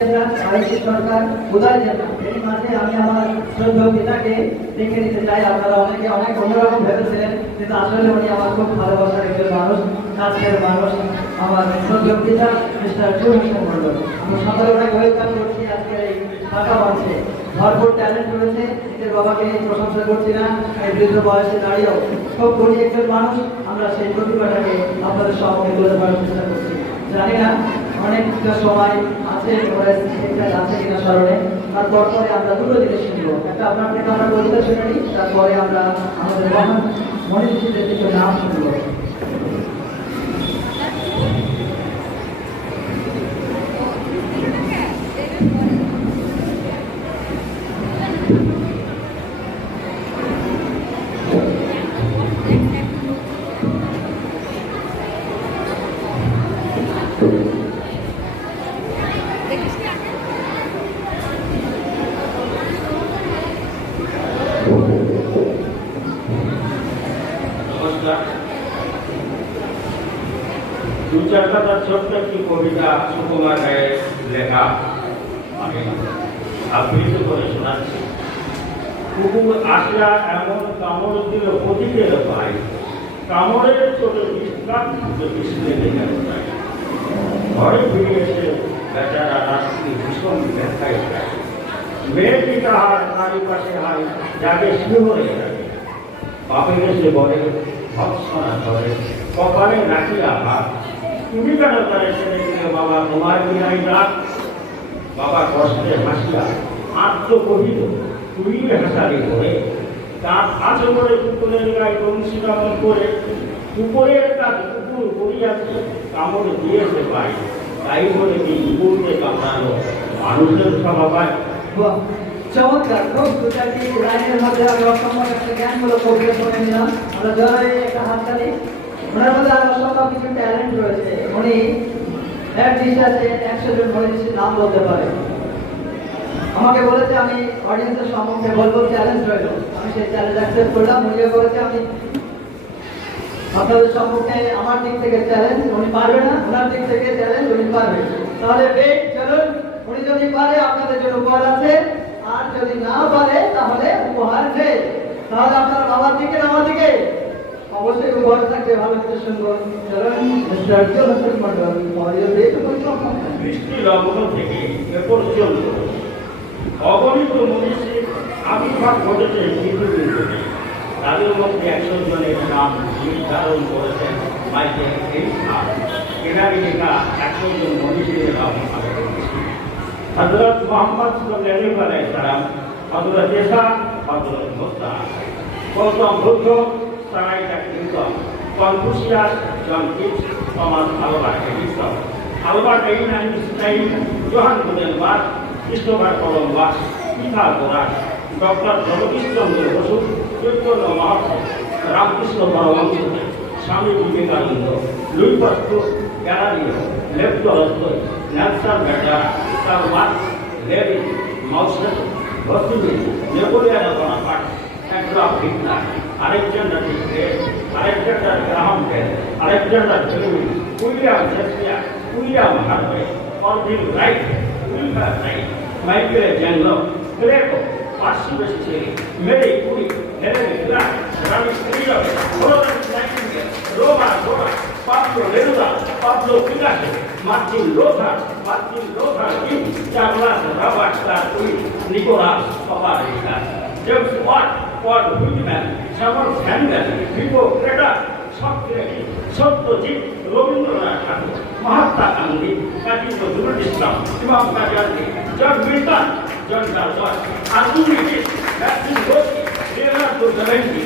আমার প্রশংসা করছি না বৃদ্ধ বয়সে দাঁড়িয়েও খুব মানুষ আমরা সেই প্রতিভাটাকে আপনাদের ধরার চেষ্টা করছি। জানি না আছে ওরা ঠিকঠাক আছে স্মরণে। তারপর পরে আমরা দুটো জিনিস শুনব একটা আপনার থেকে আমরা কবিতা শুনে নিই, তারপরে আমরা আমাদের মহান মনীষীদের কিছু নাম শুনব। নমস্কার দু চার কথা ছোট্ট একটি কবিতা সুকুমার রায়ের লেখা। আমি আবৃত করে শোনাচ্ছি। কুকুর আসিয়া এমন কামড় দিল পতিকের পাই কামড়ের চোখে পিছনে লেগে যায়। ঘরে ফিরে এসে বেচারা রাত্রি ভীষণ ব্যথায় যায়। মেয়েটি তাহার পাশে হাই যাকে শিহরে যায়। বাপের এসে বলে, ভৎসনা করে, কপালে রাখিয়া হাত। তুমি কেন তারে ছেড়ে দিলে বাবা তোমার বিনাই রাত। বাবা কষ্টে হাসিয়া আত্ম কহিল তুই হাসালি করে তার আজ করে কুকুরের গায়ে বংশীরমণ করে কুকুরের কাজ কুকুর করিয়াছে কামড় দিয়েছে পাই তাই বলে কি কুকুরকে কামড়ালো মানুষের স্বভাবায় চমৎকার। খুব দু চারটি লাইনের মধ্যে অসম্ভব একটা জ্ঞানমূলক কবিতা শুনে নিলাম। আমরা জয় একটা হাততালি উনি আমাকে বলেছে, আমি অডিয়েন্সের সম্মুখে বলব চ্যালেঞ্জ রইল। আমি সেই চ্যালেঞ্জ অ্যাকসেপ্ট করলাম। উনিও করেছে আমি আপনাদের সম্মুখে আমার দিক থেকে চ্যালেঞ্জ উনি পারবে না। ওনার দিক থেকে চ্যালেঞ্জ উনি পারবে। তাহলে বেশ, চলুন। উনি যদি পারে, আপনাদের জন্য উপহার আছে। আর যদি না পারে, তাহলে উপহার নেই। তাহলে আপনার বাবার দিকে, আমার দিকে। অবশ্যই উপহার থাকবে ভালো করে শুনব বৃষ্টি লগ্ন থেকে এ পর্যন্ত অগণিত মনীষীর আবির্ভাব ঘটেছে পৃথিবীর। তাদের মধ্যে একশো জনের নাম নির্ধারণ করেছেন মাইকেল এইসার এনারই লেখা একশো জন মনীষীর নাম হজরত মোহাম্মদ সাল্লাল্লাহু আলাইহি সাল্লাম হজরত এসা হজরত মুসা গৌতম বুদ্ধ সারাইটা কিংটন Confucius John keeps Thomas Alva Edison Albert Einstein Johann Gutenberg Christopher Columbus Pythagoras doctor Jagadish Chandra Basu, Chaitanya Mahaprabhu, Ramakrishna Paramahamsa, Swami Vivekananda Louis Pasteur Galileo Leo Tolstoy Nelson Mandela Karl Marx Lenin মাউসেট ভর্তুমি Napoleon Bonaparte Adolf Hitler Alexander இருக்கு Alexander Graham है Alexander जेलविन William Shakespeare William Harvey और Bill Wright Wilbur Wright Michelangelo Greco पार्सिबस चेरी मेरी पूरी Helen हिलार रामिस क्रियो रोजर नाइटिंगेल रोमा गोरा Pablo Neruda, Pablo Picasso Martin Luther Martin Luther King Charles Robert star Nicolas पपारेस्टा जेम्स वाट पॉल ह्यूजमैन শ্যামল স্যান্ডেল, ভিভো ক্রেটার সক্রেটি সত্যজিৎ, রবীন্দ্রনাথ ঠাকুর, মহাত্মা গান্ধী, কাজী নজরুল ইসলাম, ইমাম কাজারি জন মিল্টন জন ডালওয়ার আর্জুনিটিস ম্যাথিউ রোসি লিওনার্দো দা ভিঞ্চি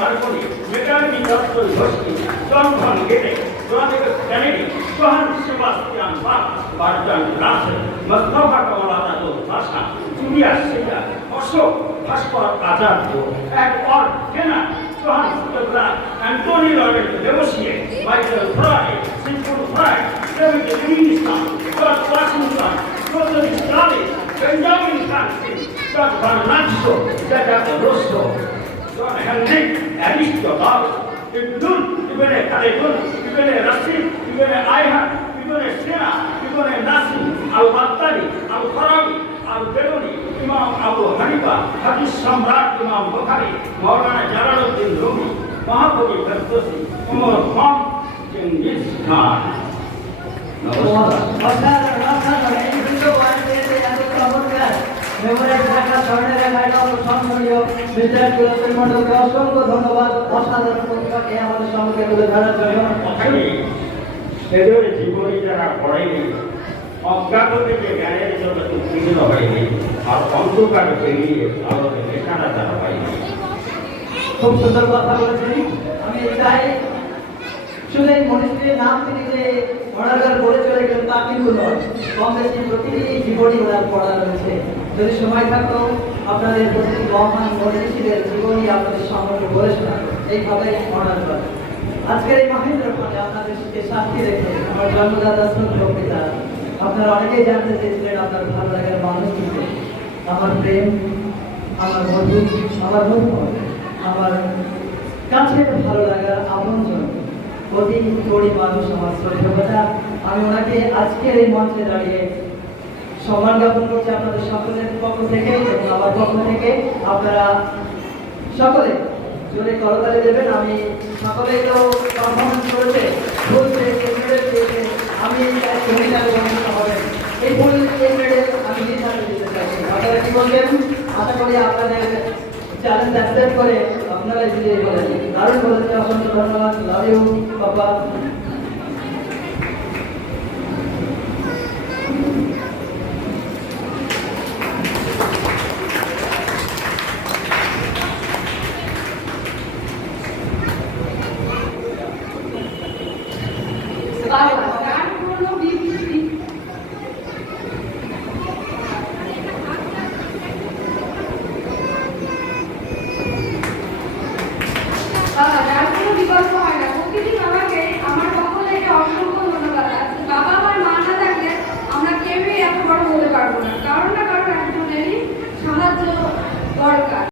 মার্কনি মেকানি দত্ত ঘোষকি John von Goethe John Kennedy Johann Sebastian বাক বার্জন রাসেল, মোস্তফা কামাল আজাদ ভাষা জুলিয়াস সিজার ভাস্কর আচার্য এক অর কেনা জোহান সুতগ্রা অ্যান্টনি রয়েল দেবসিয়ে মাইকেল ফ্রাই, সিম্পল fry David Livingstone George Washington Joseph Stalin, Benjamin Francis George Bernard Jack রোস্টো John Henrik, Aristotle, ইবনুল, ইবনে খালিদুল ইবনে রাশিদ ইবনে আইহান ইবনে সিনা, ইবনে নাসিম আল বাত্তারি আল ফরাবি আল বেরুনি ইমাম আবু হানিফা হাদিস সম্রাট ইমাম বুখারী মাওলানা জালালউদ্দিন রুমি মহাকবি ফেরদৌসি ওমর খান চেঙ্গিস খান অসংখ্য ধন্যবাদ অসাধারণ আমাদের সম্মুখে তুলে ধরার জন্য জীবনী যারা পড়েনি অজ্ঞাত জ্ঞানের জন্য উত্তীর্ণ হয়নি, আর অন্ধকার পেরিয়ে আলোতে লেখাটা তারা পাইনি খুব সুন্দর কথা বলেছেন। আমি চাই এই মনীষীর নাম তিনি যে অনাগার বলে চলে গেলেন, তা কিন্তু নয়। কম বেশি প্রতিটি জীবনী ওনার পড়া রয়েছে। যদি সময় থাকতো, আপনাদের প্রতিটি মহান মনীষীদের জীবনী আপনাদের সম্পর্কে বলে শোনাবো এইভাবে করে আজকের এই মহেন্দ্র ফলে আপনাদেরকে সাক্ষী রেখে আমার জন্মদাতা পিতা আপনারা অনেকেই জানতে চেয়েছিলেন আপনার ভালো লাগার মানুষ আমার প্রেম, আমার বন্ধু আমার বন্ধু, আমার কাছে ভালো লাগার আমন্ত্রণ অতি গরিব মানুষ আমার শ্রদ্ধা আমি ওনাকে আজকের এই মঞ্চে দাঁড়িয়ে সম্মান জ্ঞাপন করছি আপনাদের সকলের পক্ষ থেকে এবং আমার পক্ষ থেকে। আপনারা সকলে জোরে করতালি দেবেন, আমি সকলেই তো পারফরমেন্স করেছে বলছে এই মেডেল পেয়েছে আমি এক ভূমিকায় বঞ্চিত হবেন এই ফুল এই মেডেল আমি নির্ধারণ দিতে চাইছি আপনারা কি বলবেন আশা করি আপনাদের আপনারা বলেন দারুণ বলেছে অসংখ্য ধন্যবাদ। লাভ বাবা